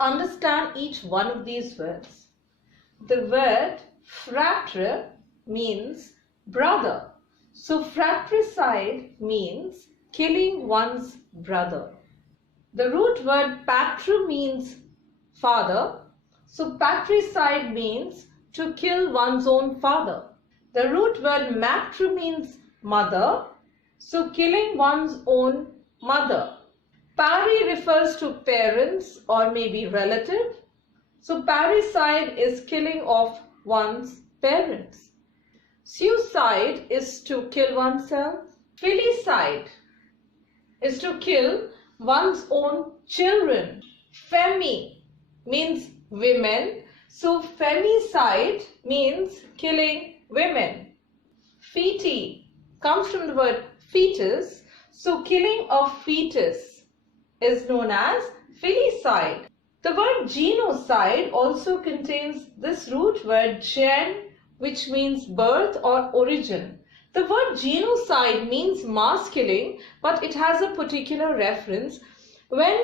understand each one of these words. The word fratre means brother. So fratricide means killing one's brother. The root word patru means father. So patricide means to kill one's own father. The root word matru means mother. So killing one's own mother. Pari refers to parents or maybe relative. So parricide is killing of one's parents. Suicide is to kill oneself. Filicide is to kill one's own children. Femi means women. So femicide means killing women. Feti comes from the word fetus. So killing of fetus is known as filicide. The word genocide also contains this root word gen, which means birth or origin. The word genocide means mass killing, but it has a particular reference. When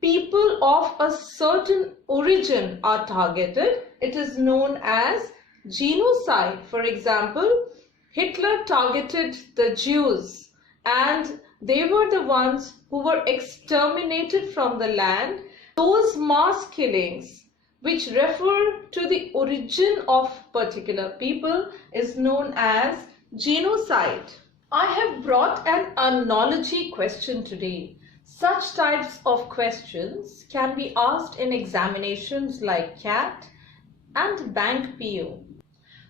people of a certain origin are targeted, it is known as genocide. For example, Hitler targeted the Jews and they were the ones who were exterminated from the land. Those mass killings which refer to the origin of particular people is known as genocide. I have brought an analogy question today. Such types of questions can be asked in examinations like CAT and Bank PO.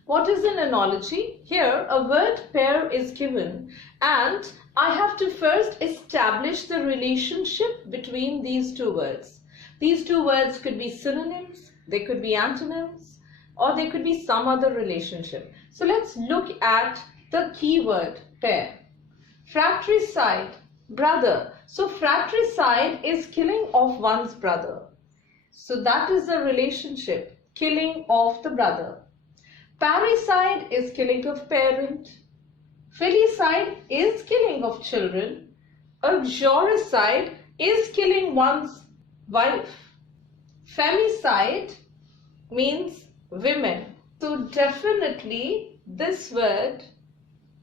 What is an analogy? Here a word pair is given and I have to first establish the relationship between these two words. These two words could be synonyms, they could be antonyms, or they could be some other relationship. So let's look at the keyword pair. Fratricide, brother. So fratricide is killing of one's brother. So that is the relationship, killing of the brother. Parricide is killing of parent. Filicide is killing of children. Uxoricide is killing one's wife. Femicide means women. So definitely this word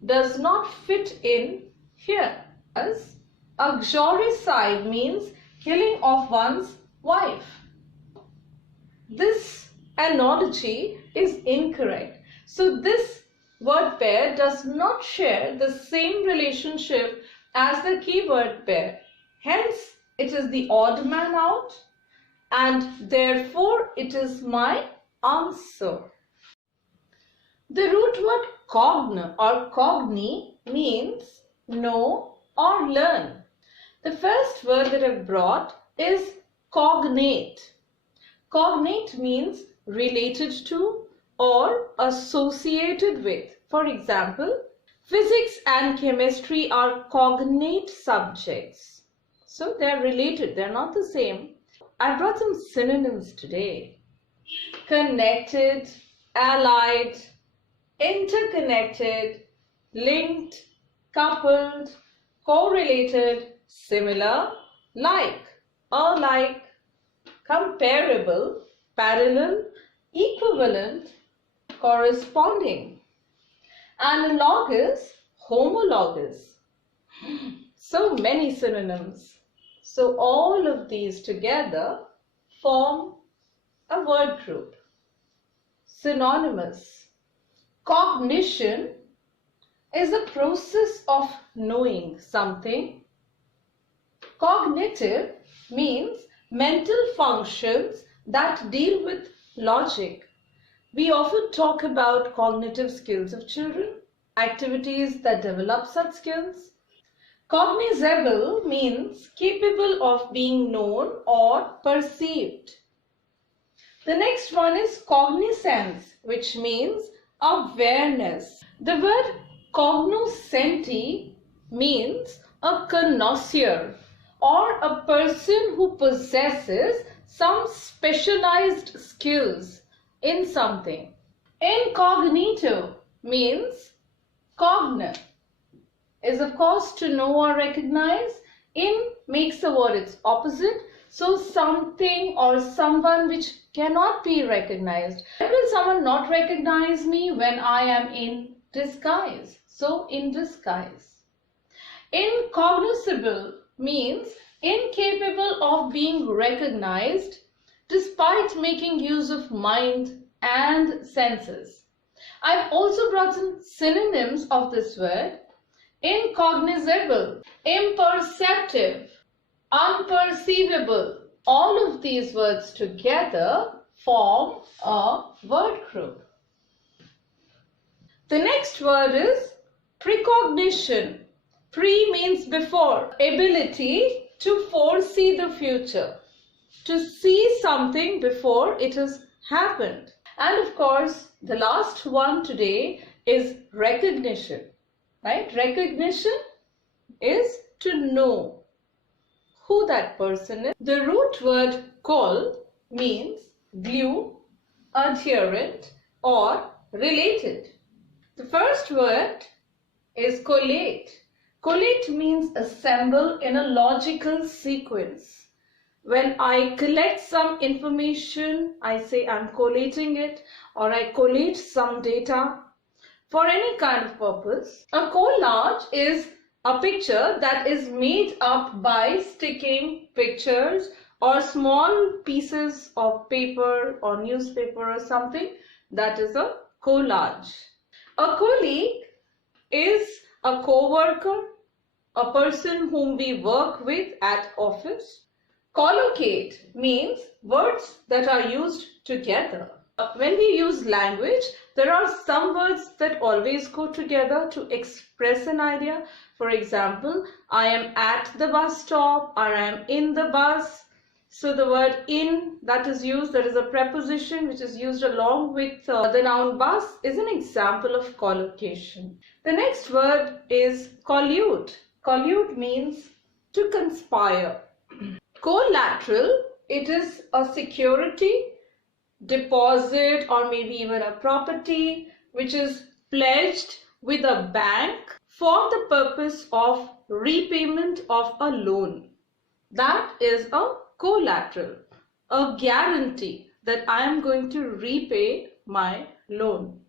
does not fit in here, as uxoricide means killing of one's wife. This analogy is incorrect. So this word pair does not share the same relationship as the keyword pair. Hence, it is the odd man out and therefore it is my answer. The root word cogn or cogni means know or learn. The first word that I've brought is cognate. Cognate means related to or associated with. For example, physics and chemistry are cognate subjects. So they're related, they're not the same. I brought some synonyms today. Connected, allied, interconnected, linked, coupled, correlated, similar, like, alike, comparable, parallel, equivalent, corresponding, analogous, homologous. So many synonyms. So all of these together form a word group. Synonymous. Cognition is a process of knowing something. Cognitive means mental functions that deal with logic. We often talk about cognitive skills of children, activities that develop such skills. Cognizable means capable of being known or perceived. The next one is cognizance, which means awareness. The word cognoscente means a connoisseur or a person who possesses some specialized skills in something. Incognito means cogn is of course to know or recognize. In makes the word its opposite. So something or someone which cannot be recognized. When will someone not recognize me? When I am in disguise. So in disguise. Incognoscible means incapable of being recognized despite making use of mind and senses. I've also brought some synonyms of this word. Incognizable, imperceptive, unperceivable. All of these words together form a word group. The next word is precognition. Pre means before, ability to foresee the future, to see something before it has happened. And of course, the last one today is recognition, right? Recognition is to know who that person is. The root word coll means glue, adherent, or related. The first word is collate. Collate means assemble in a logical sequence. When I collect some information, I say I'm collating it, or I collate some data for any kind of purpose. A collage is a picture that is made up by sticking pictures or small pieces of paper or newspaper or something. That is a collage. A colleague is a co-worker, a person whom we work with at office. Collocate means words that are used together. When we use language, there are some words that always go together to express an idea. For example, I am at the bus stop, or I am in the bus. So the word in that is used, there is a preposition which is used along with the noun bus, is an example of collocation. The next word is collude. Collude means to conspire. Collateral, it is a security, deposit, or maybe even a property which is pledged with a bank for the purpose of repayment of a loan. That is a collateral, a guarantee that I am going to repay my loan.